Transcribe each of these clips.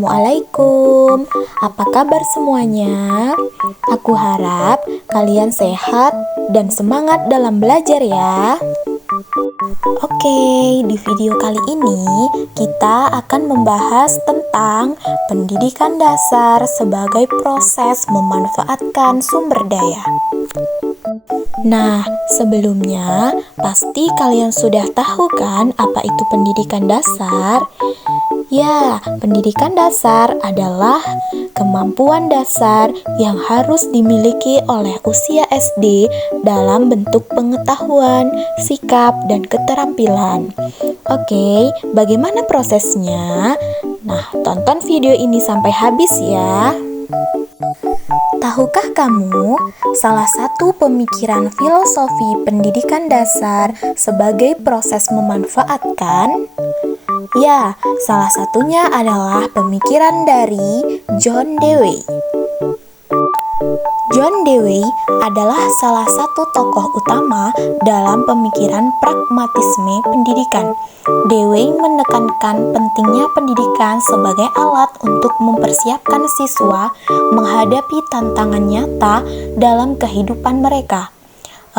Assalamualaikum. Apa kabar semuanya? Aku harap kalian sehat dan semangat dalam belajar ya. Oke, di video kali ini kita akan membahas tentang pendidikan dasar sebagai proses memanfaatkan sumber daya. Nah, sebelumnya pasti kalian sudah tahu kan apa itu pendidikan dasar? Ya, pendidikan dasar adalah kemampuan dasar yang harus dimiliki oleh usia SD dalam bentuk pengetahuan, sikap, dan keterampilan. Oke, bagaimana prosesnya? Nah, tonton video ini sampai habis ya. Tahukah kamu salah satu pemikiran filosofi pendidikan dasar sebagai proses memanfaatkan? Ya, salah satunya adalah pemikiran dari John Dewey. John Dewey adalah salah satu tokoh utama dalam pemikiran pragmatisme pendidikan. Dewey menekankan pentingnya pendidikan sebagai alat untuk mempersiapkan siswa menghadapi tantangan nyata dalam kehidupan mereka.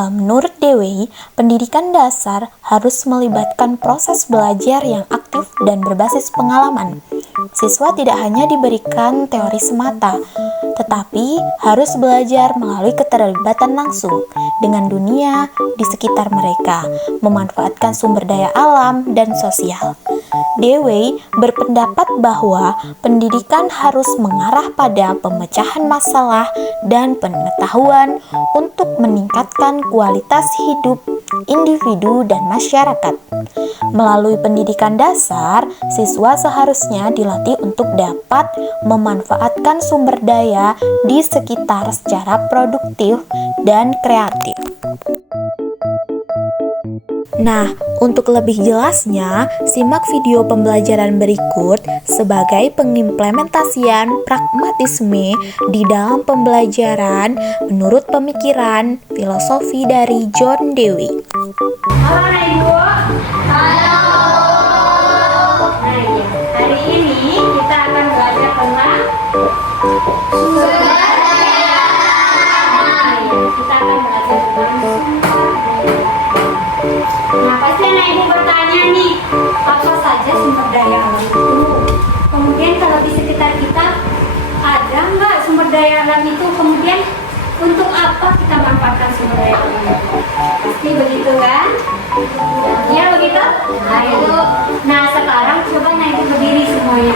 Menurut Dewey, pendidikan dasar harus melibatkan proses belajar yang aktif dan berbasis pengalaman. Siswa tidak hanya diberikan teori semata, tetapi harus belajar melalui keterlibatan langsung dengan dunia di sekitar mereka, memanfaatkan sumber daya alam dan sosial. Dewey berpendapat bahwa pendidikan harus mengarah pada pemecahan masalah dan pengetahuan untuk meningkatkan kualitas hidup individu dan masyarakat. Melalui pendidikan dasar, siswa seharusnya dilatih untuk dapat memanfaatkan sumber daya di sekitar secara produktif dan kreatif. Nah, untuk lebih jelasnya, simak video pembelajaran berikut sebagai pengimplementasian pragmatisme di dalam pembelajaran menurut pemikiran filosofi dari John Dewey. Halo Ibu. Halo. Nah, ya. Hari ini kita akan belajar tentang sumber daya. Nah, ya. Kita akan belajar tentang sumber daya. Nah, pasti anak Ibu bertanya nih, apa saja sumber daya alam itu? Kemudian kalau di sekitar kita ada nggak sumber daya alam itu? Kemudian untuk apa kita manfaatkan sumber daya alam itu? Pasti begitu kan? Ya begitu? Ayo. Nah, sekarang coba Ibu berdiri semuanya.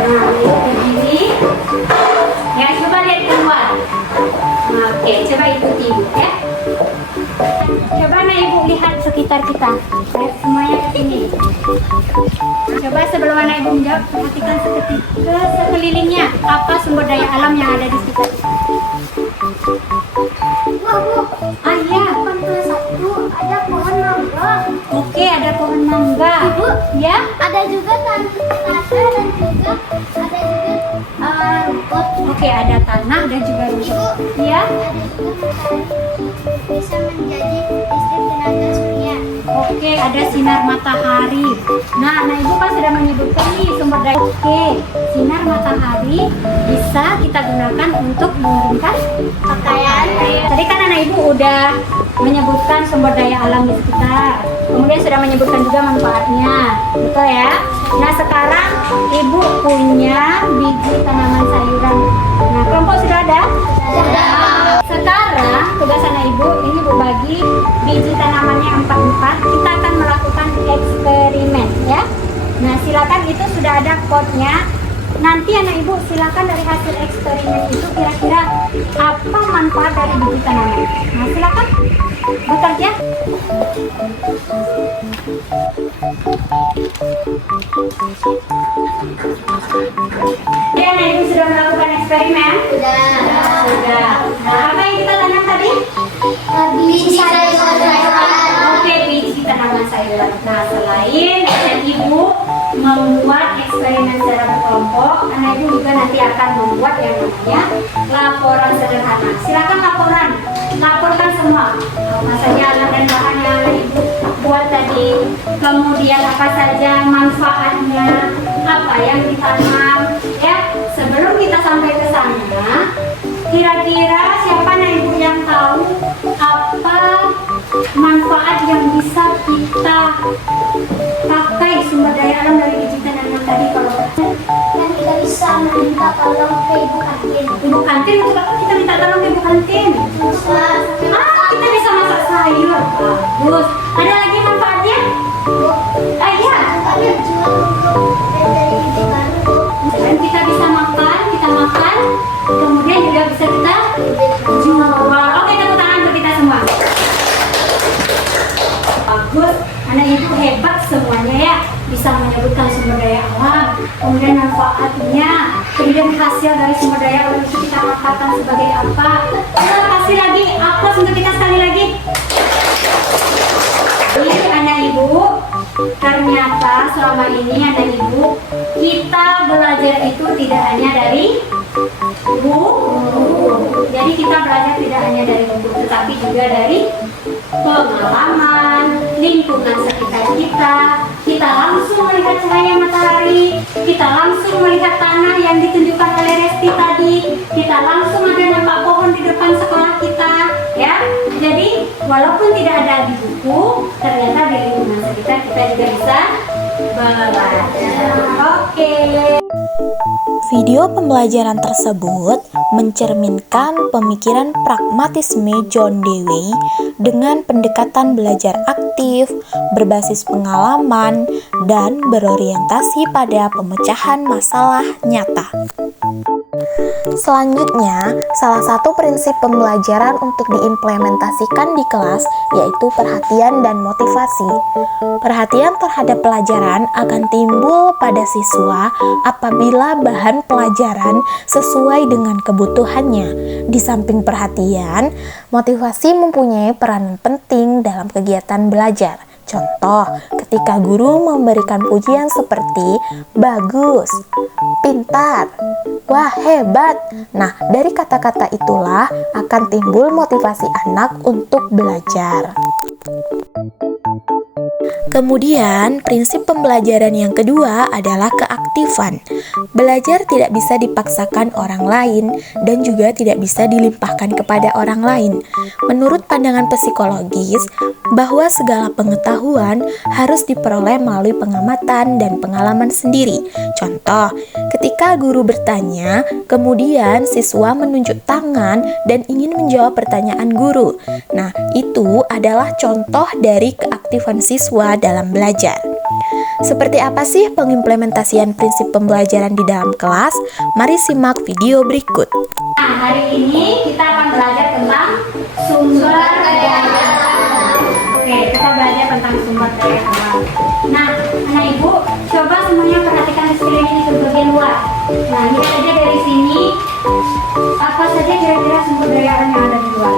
Nah, Ibu berdiri. Ya, coba lihat keluar. Nah, oke, coba ikuti Ibu ya. Coba Ibu lihat sekitar kita. Lihat semuanya ke sini. Coba sebelum Ibu menjawab, perhatikan sekelilingnya. Apa sumber daya alam yang ada di sekitar kita? Wah, Bu. Ah, iya. Depan kelas 1 ada pohon mangga. Oke, ada pohon mangga. Ibu, Ya? ada juga tanah dan juga rumput. Oke, ada tanah dan juga rumput. Ibu, Ya? ada juga matahari bisa menjadi listrik tenaga surya. Oke, ada sinar matahari. Nah, Ibu kan sudah menyebutkan nih sumber daya. Oke, sinar matahari bisa kita gunakan untuk mengeringkan Pakaian. Tadi kan Ibu udah menyebutkan sumber daya alam di sekitar. Kemudian sudah menyebutkan juga manfaatnya. Betul ya? Nah, sekarang Ibu punya biji tanaman sayuran. Nah, kelompok sudah ada? Sudah. Sekarang tugas Ibu, ini Bu bagi biji tanamannya 4-4. Kita akan melakukan eksperimen ya. Nah, silakan, itu sudah ada code-nya. Nanti Ibu silakan dari hasil eksperimen itu kira-kira apa manfaat dari biji tanaman. Nah, silakan bekerja. Ya, Ibu sudah melakukan eksperimen? Sudah. Nah, apa yang kita tanam tadi? Biji sayuran. Oke, biji tanaman sayuran. Nah, selain Ibu membuat eksperimen secara berkelompok, Ibu juga nanti akan membuat yang namanya laporan sederhana. Silakan laporkan semua apa saja alat dan bahan yang Ibu buat tadi, kemudian apa saja manfaatnya, apa yang ditanam, kita sampai ke sana, kira-kira siapa anak ibu yang tahu apa manfaat yang bisa kita pakai sumber daya alam dari biji tanaman tadi? Kalau Dan kita bisa meminta tolong ke ibu kantin. ibu kantin, untuk apa kita minta tolong ke ibu kantin? Kita bisa masak sayur. Bagus. Ada lagi manfaatnya? Iya. Kami jual untuk dari biji baru. Dan kita bisa makan, kemudian juga bisa kita jual. Oke, tepuk tangan untuk kita semua. Bagus, anak ibu hebat semuanya ya, bisa menyebutkan sumber daya alam, kemudian manfaatnya, kemudian hasil dari sumber daya alam itu kita katakan sebagai apa. Kasih lagi aplaus untuk kita sekali lagi. Ini anak ibu, ternyata selama ini anak ibu, kita belajar itu tidak hanya dari buku. Jadi kita belajar tidak hanya dari buku, tetapi juga dari pengalaman, lingkungan sekitar kita. Kita langsung melihat cahaya matahari, kita langsung melihat tanah yang ditunjukkan oleh Resti tadi, kita langsung ada nampak pohon di depan sekolah kita, ya. Jadi walaupun tidak ada di buku, ternyata di lingkungan sekitar kita juga bisa belajar. Oke. Video pembelajaran tersebut mencerminkan pemikiran pragmatisme John Dewey dengan pendekatan belajar aktif, berbasis pengalaman, dan berorientasi pada pemecahan masalah nyata. Selanjutnya, salah satu prinsip pembelajaran untuk diimplementasikan di kelas yaitu perhatian dan motivasi. Perhatian terhadap pelajaran akan timbul pada siswa apabila bahan pelajaran sesuai dengan kebutuhannya. Di samping perhatian, motivasi mempunyai peranan penting dalam kegiatan belajar. Contoh, ketika guru memberikan pujian seperti bagus, pintar, wah hebat. Nah, dari kata-kata itulah akan timbul motivasi anak untuk belajar. Kemudian, prinsip pembelajaran yang kedua adalah keaktifan. Belajar tidak bisa dipaksakan orang lain dan juga tidak bisa dilimpahkan kepada orang lain. Menurut pandangan psikologis, bahwa segala pengetahuan harus diperoleh melalui pengamatan dan pengalaman sendiri. Contoh, ketika guru bertanya, kemudian siswa menunjuk tangan dan ingin menjawab pertanyaan guru. Nah, itu adalah contoh dari keaktifan siswa dalam belajar. Seperti apa sih pengimplementasian prinsip pembelajaran di dalam kelas? Mari simak video berikut. Nah, hari ini kita akan belajar tentang sumber daya alam. Oke, kita belajar tentang sumber daya alam. Nah, anak ibu, coba semuanya perhatikan di sekeliling ini ke bagian luar. Nah, lihat aja dari sini, apa saja kira-kira sumber daya alam yang ada di luar?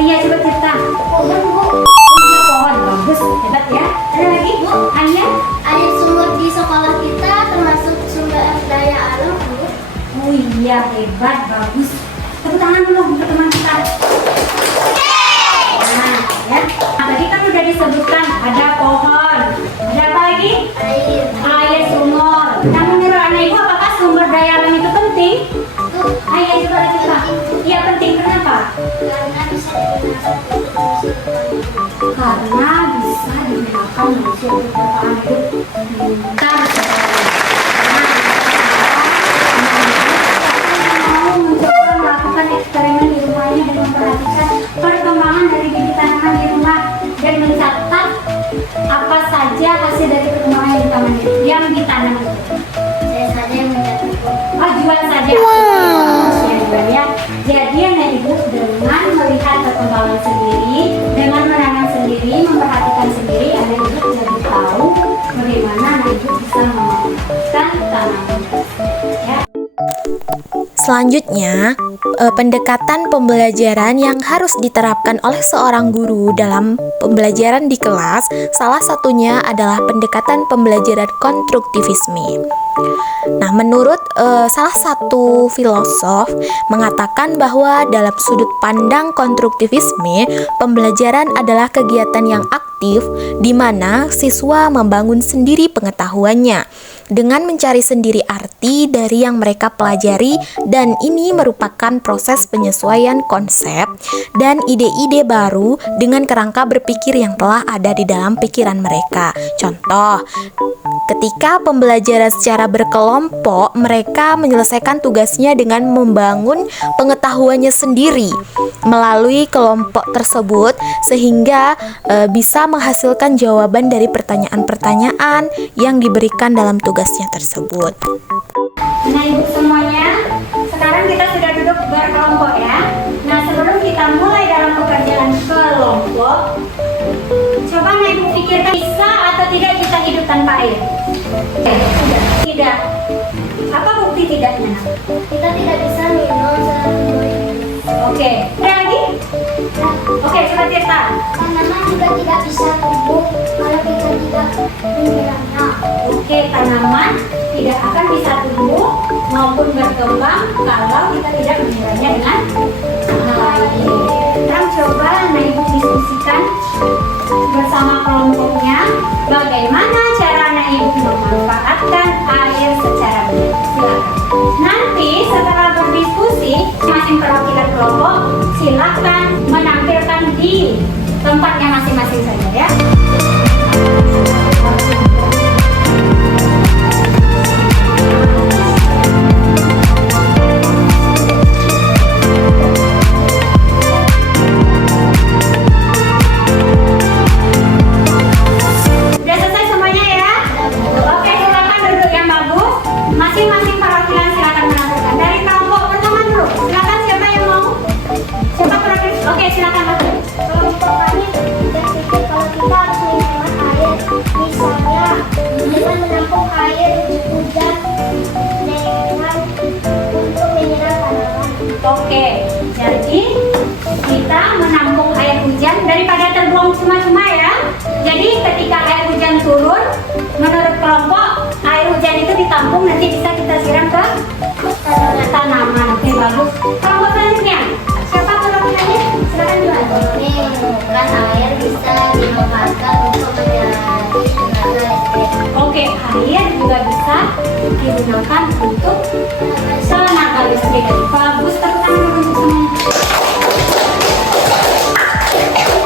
Iya, coba cerita. Pohon, Bu. Iya, pohon, bagus, hebat ya. Ada lagi, Bu? Ayah? Air sumur di sekolah kita termasuk sumber daya alam, Bu. Oh iya, hebat, bagus. Tepuk tangan dulu untuk teman kita. Nah, ya. Nah, tadi kan udah disebutkan ada pohon. Ada apa lagi? Air. Air sumur. Nah, menurut anak ibu apakah sumber daya alam itu penting? Ayo coba cerita. Iya penting, kenapa? Karena bisa digunakan untuk Karena bisa digunakan manusia untuk bertahan hidup. Bentar. Mau mencoba melakukan eksperimen di rumahnya dan memperhatikan perkembangan dari bibit tanaman di rumah dan mencatat apa saja hasil dari perkembangan yang ditanam itu. saya saja yang mencatat. Oh, jual saja. Ya. Jadi anak ibu dengan melihat perkembangan sendiri, dengan menanam sendiri, memperhatikan sendiri, anak ibu jadi tahu bagaimana anak ibu bisa memanfaatkan tanaman. Ya. Selanjutnya, pendekatan pembelajaran yang harus diterapkan oleh seorang guru dalam pembelajaran di kelas, salah satunya adalah pendekatan pembelajaran konstruktivisme. Nah, menurut salah satu filosof mengatakan bahwa dalam sudut pandang konstruktivisme, pembelajaran adalah kegiatan yang aktif di mana siswa membangun sendiri pengetahuannya. dengan mencari sendiri arti dari yang mereka pelajari, dan ini merupakan proses penyesuaian konsep dan ide-ide baru dengan kerangka berpikir yang telah ada di dalam pikiran mereka. Contoh, ketika pembelajaran secara berkelompok, mereka menyelesaikan tugasnya dengan membangun pengetahuannya sendiri melalui kelompok tersebut, sehingga bisa menghasilkan jawaban dari pertanyaan-pertanyaan yang diberikan dalam tugasnya tersebut. Nah, Ibu semuanya, sekarang kita sudah duduk berkelompok ya. Nah, sebelum kita mulai dalam pekerjaan kelompok, coba Nah Ibu pikirkan, bisa atau tidak kita hidup tanpa air? Tidak. Apa bukti tidaknya? Kita tidak bisa minum selama 2 minggu. Oke, ada lagi? Oke, coba Tirta. Tanaman juga tidak bisa tumbuh kalau kita tidak menyiramnya. Oke, tanaman tidak akan bisa tumbuh maupun berkembang kalau kita tidak menyiramnya dengan air. Sekarang coba Nah Ibu diskusikan bersama kelompoknya bagaimana cara Nah Ibu memanfaatkan air secara benar. Silakan. Nanti setelah berdiskusi, masing perwakilan kelompok silakan menampilkan di tempatnya masing-masing saja ya. Sudah selesai semuanya ya? Oke, silakan duduk yang bagus. Masing-masing perwakilan silakan menampilkan. Dari kelompok pertama dulu. Silakan, siapa yang mau? Siapa perwakilan? Oke, silakan Mas. Kelompok kami berpikir kalau kita harus menghemat air, misalnya dengan menampung air hujan dengan untuk menyiram tanaman. Oke, jadi kita menampung air hujan daripada terbuang cuma-cuma ya. Jadi ketika air hujan turun, menurut kelompok air hujan itu ditampung, nanti bisa kita siram ke tanaman. Oke, bagus. Kelompok selanjutnya, siapa perwakilannya? Silakan Juan. Kami menemukan air bisa dimanfaatkan untuk menjadi tenaga listrik. Oke, air juga bisa digunakan untuk tenaga listrik. Bagus, tepuk tangan untuk semuanya.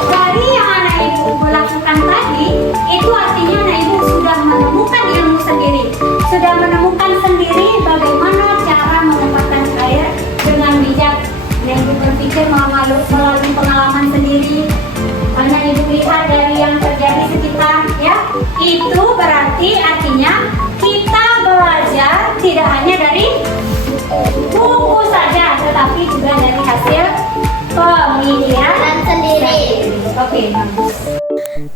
Dari yang anak ibu lakukan tadi, itu artinya anak ibu sudah menemukan ilmu sendiri, sudah menemukan sendiri bagaimana cara menempatkan air dengan bijak. Anak ibu berpikir melalui pengalaman sendiri. Anak ibu lihat dari yang terjadi sekitar, ya. Itu berarti artinya kita belajar tidak hanya dari buku saja, tetapi juga dari hasil pemikiran Sendiri. Oke, bagus.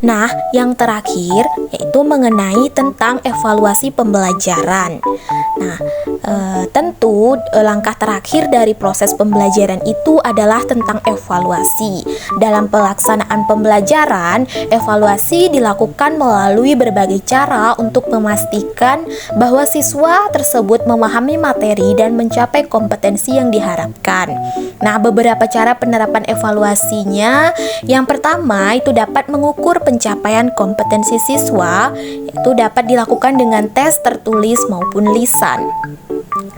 Nah, yang terakhir yaitu mengenai tentang evaluasi pembelajaran. Nah, tentu langkah terakhir dari proses pembelajaran itu adalah tentang evaluasi. Dalam pelaksanaan pembelajaran, evaluasi dilakukan melalui berbagai cara untuk memastikan bahwa siswa tersebut memahami materi dan mencapai kompetensi yang diharapkan. Nah, beberapa cara penerapan evaluasinya, yang pertama itu dapat mengukur pencapaian kompetensi siswa, yaitu dapat dilakukan dengan tes tertulis maupun lisan,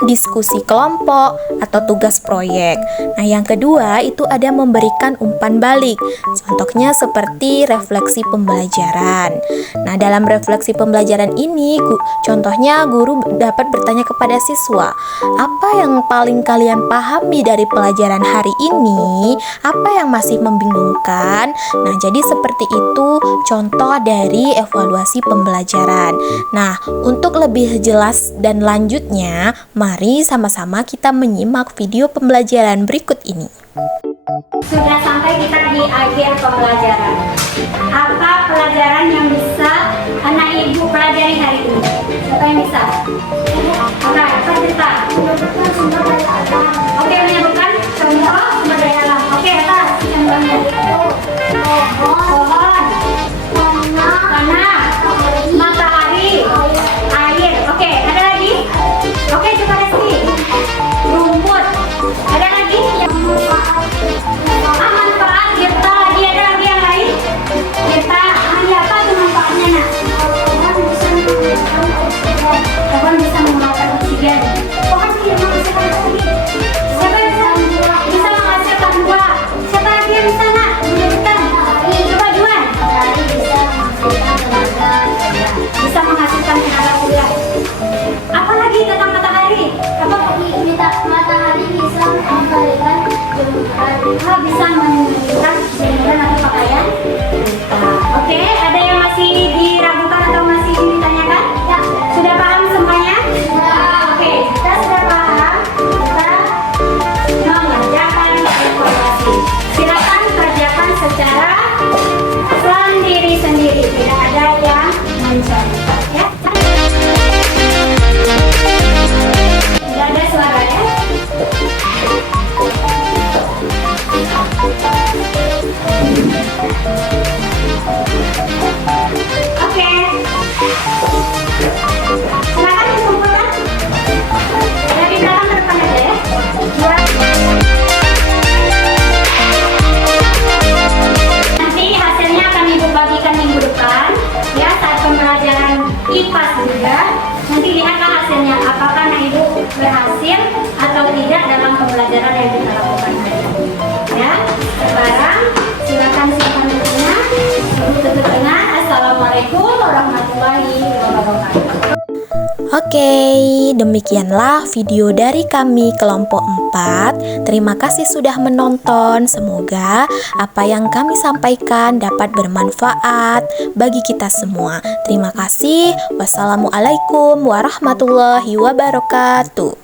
diskusi kelompok atau tugas proyek. Nah, yang kedua itu ada memberikan umpan balik. Contohnya seperti refleksi pembelajaran. Nah, dalam refleksi pembelajaran ini, contohnya guru dapat bertanya kepada siswa, apa yang paling kalian pahami dari pelajaran hari ini? Apa yang masih membingungkan? Nah, jadi seperti itu contoh dari evaluasi pembelajaran. Nah, untuk lebih jelas dan lanjutnya, mari sama-sama kita menyimak video pembelajaran berikut ini. Sudah sampai kita di akhir pembelajaran. Apa pelajaran yang bisa anak ibu pelajari hari ini? Siapa yang bisa? Oke, cerita. Menyebutkan sumber daya alam. Oke, menyebutkan contoh sumber daya alam. Oke, atas contohnya. Pohon, tanah, matahari, air. Oke, ada lagi? Oke, coba Reski. Rumput. Ada lagi? Manfaat. Tirta lagi. Ada lagi yang lain? Tirta, apa tuh manfaatnya nak? Pohon bisa menghasilkan oksigen. bisa menunjukkan jemuran atau pakaian wanita. Oke, ada yang masih diragukan atau masih ditanyakan? Ya, sudah paham semuanya? Ya. Oke, kita sudah paham. Kita mengerjakan evaluasi. Silakan kerjakan secara sendiri-sendiri, tidak ada yang mencontoh, ya. Tidak ada suara, ya. Oke. Silakan dikumpulkan. Dari belakang ke depan aja, ya. Nanti hasilnya akan Ibu bagikan minggu depan, ya, saat pembelajaran IPAS juga. Nanti lihatlah hasilnya, apakah anak Ibu berhasil atau tidak dalam pembelajaran yang kita lakukan hari ini. Ya, sekarang silakan siapkan bukunya. Ibu tutup dengan Assalamualaikum warahmatullahi wabarakatuh. Oke, demikianlah video dari kami kelompok 4. Terima kasih sudah menonton. Semoga apa yang kami sampaikan dapat bermanfaat bagi kita semua. Terima kasih. Wassalamualaikum warahmatullahi wabarakatuh.